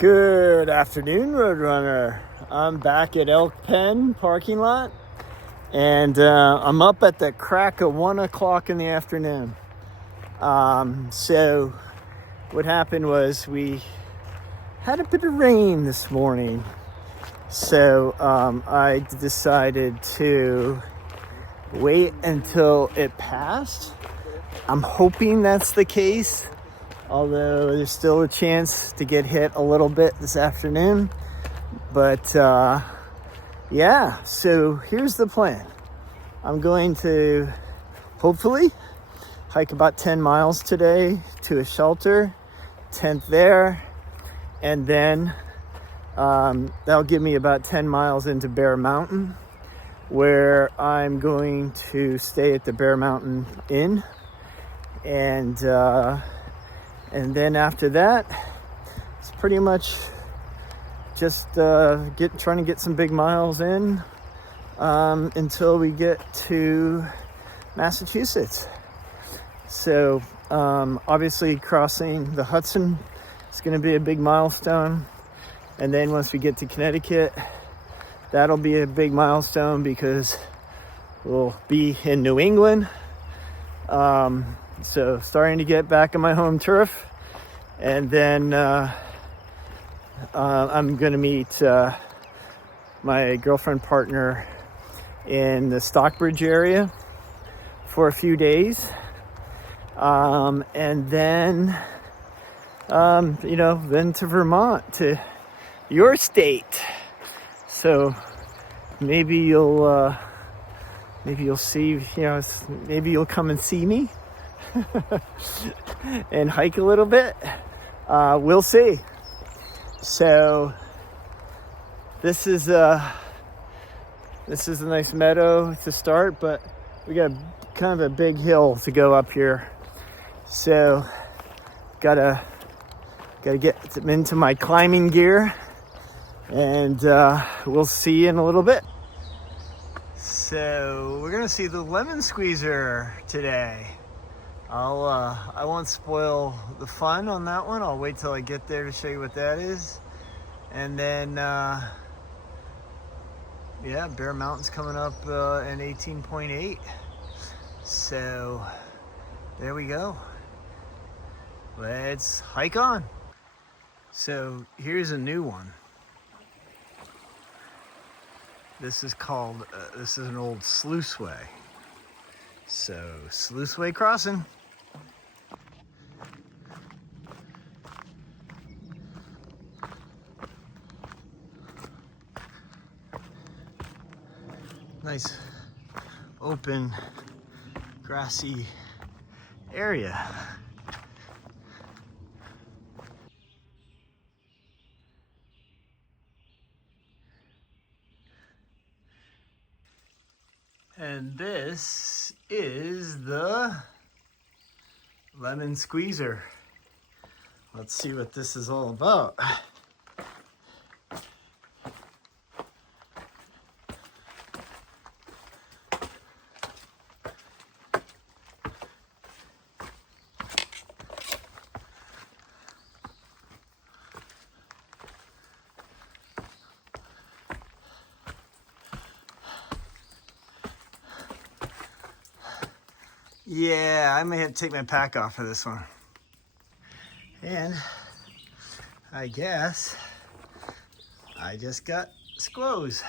Good afternoon, Roadrunner. I'm back at Elk Pen parking lot, and I'm up at the crack of 1 o'clock in the afternoon. So what happened was we had a bit of rain this morning, so I decided to wait until it passed. I'm hoping that's the case, although there's still a chance to get hit a little bit this afternoon. But yeah, so here's the plan. I'm going to hopefully hike about 10 miles today to a shelter, tent there, and then that'll give me about 10 miles into Bear Mountain, where I'm going to stay at the Bear Mountain Inn. And then after that, it's pretty much just trying to get some big miles in until we get to Massachusetts. So obviously crossing the Hudson is going to be a big milestone. And then once we get to Connecticut, that'll be a big milestone because we'll be in New England. So starting to get back on my home turf, and then I'm going to meet my girlfriend partner in the Stockbridge area for a few days, and then then to Vermont, to your state. So maybe you'll see, maybe you'll come and see me and hike a little bit. We'll see. So this is a nice meadow to start, but we got kind of a big hill to go up here. So gotta get into my climbing gear, and we'll see you in a little bit. So we're gonna see the lemon squeezer today. I won't spoil the fun on that one. I'll wait till I get there to show you what that is. And then, Bear Mountain's coming up in 18.8. So there we go. Let's hike on. So here's a new one. This is called, this is an old sluiceway. So sluiceway crossing. Nice open grassy area. And this is the lemon squeezer. Let's see what this is all about. Yeah, I may have to take my pack off for this one. And I guess I just got squoze.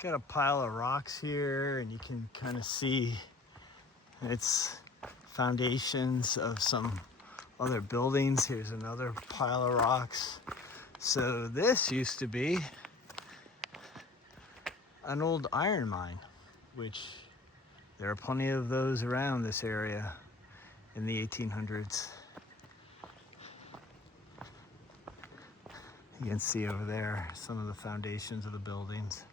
Got a pile of rocks here, and you can kind of see it's foundations of some other buildings. Here's another pile of rocks. So this used to be an old iron mine, which there are plenty of those around this area in the 1800s. You can see over there some of the foundations of the buildings.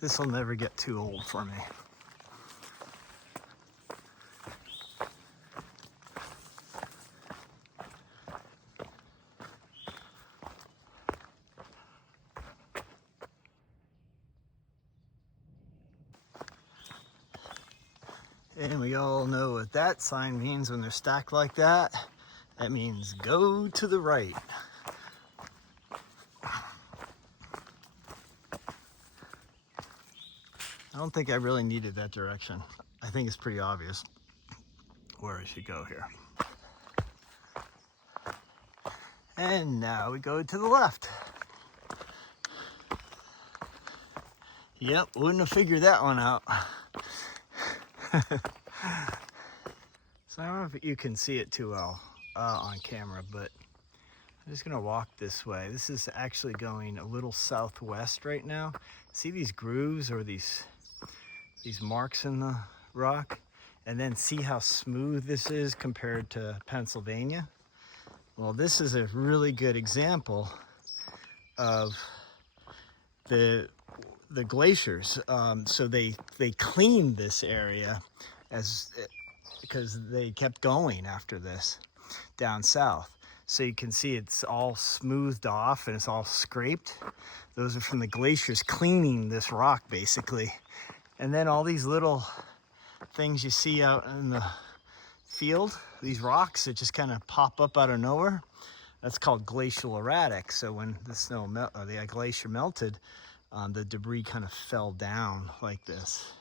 This will never get too old for me. And we all know what that sign means when they're stacked like that. That means go to the right. I don't think I really needed that direction. I think it's pretty obvious where I should go here. And now we go to the left. Yep, wouldn't have figured that one out. So I don't know if you can see it too well on camera, but I'm just gonna walk this way. This is actually going a little southwest right now. See these grooves or these marks in the rock? And then see how smooth this is compared to Pennsylvania? Well, this is a really good example of the glaciers. So they cleaned this area because they kept going after this down south. So you can see it's all smoothed off and it's all scraped. Those are from the glaciers cleaning this rock basically. And then all these little things you see out in the field, these rocks that just kind of pop up out of nowhere, that's called glacial erratic. So when the glacier melted, the debris kind of fell down like this.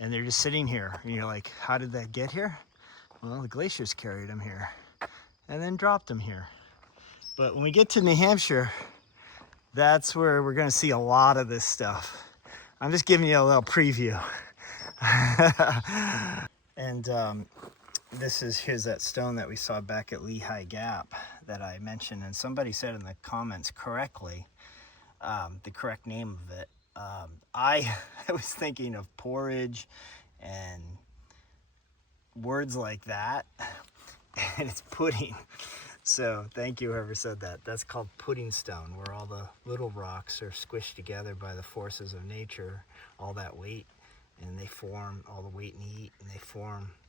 And they're just sitting here. And you're like, how did that get here? Well, the glaciers carried them here and then dropped them here. But when we get to New Hampshire, that's where we're gonna see a lot of this stuff. I'm just giving you a little preview. And here's that stone that we saw back at Lehigh Gap that I mentioned. And somebody said in the comments correctly, the correct name of it. I was thinking of porridge and words like that, and it's pudding. So thank you whoever said that. That's called pudding stone, where all the little rocks are squished together by the forces of nature, all that weight, and they form all the weight and heat, and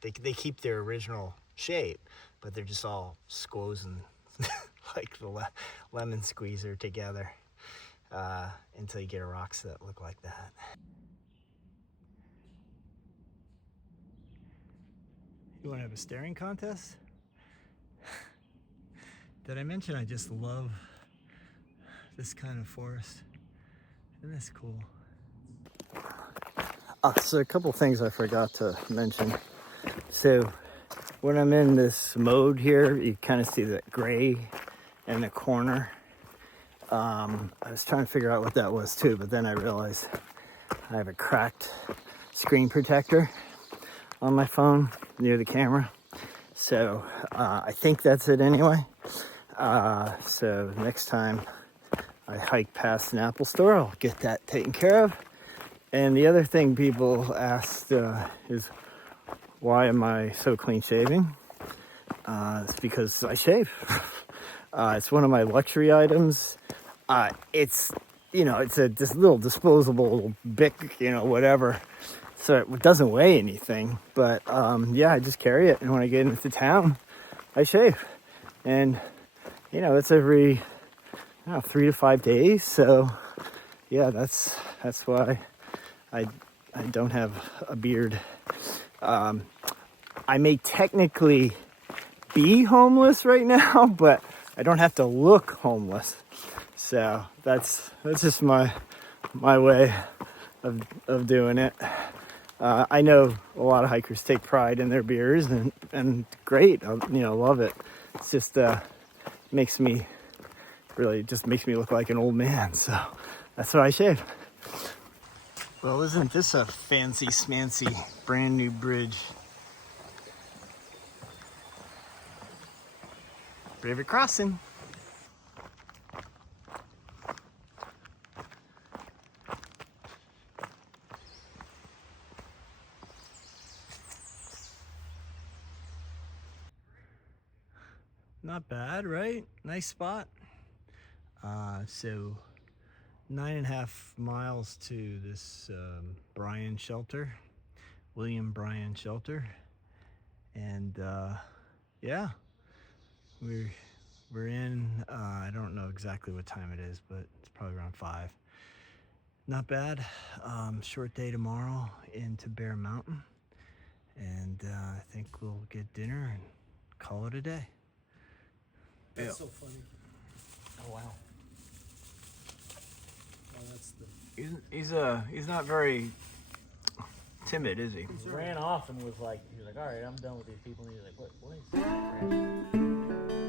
they keep their original shape, but they're just all squozen like the lemon squeezer together. Until you get rocks that look like that. You want to have a staring contest? Did I mention I just love this kind of forest? Isn't this cool? So a couple things I forgot to mention. So when I'm in this mode here, you kind of see that gray in the corner. I was trying to figure out what that was too, but then I realized I have a cracked screen protector on my phone near the camera. So I think that's it anyway. So next time I hike past an Apple store, I'll get that taken care of. And the other thing people asked is, why am I so clean shaving? It's because I shave. It's one of my luxury items. It's this little disposable Bic, whatever. So it doesn't weigh anything, but yeah, I just carry it. And when I get into town, I shave. And, it's every 3 to 5 days. So yeah, that's why I don't have a beard. I may technically be homeless right now, but I don't have to look homeless. So that's just my way of doing it. I know a lot of hikers take pride in their beards, and great, love it. It's just makes me look like an old man. So that's why I shave. Well, isn't this a fancy smancy brand new bridge? River Crossin. Not bad, right? Nice spot. So 9.5 miles to this Bryan shelter, William Bryan shelter, and yeah, we're in. I don't know exactly what time it is, but it's probably around 5. Not bad. Short day tomorrow into Bear Mountain, and I think we'll get dinner and call it a day. That's so funny. Oh wow. Oh, that's the. He's not very timid, is he? He ran off and was like, all right, I'm done with these people. And he's like, what is that?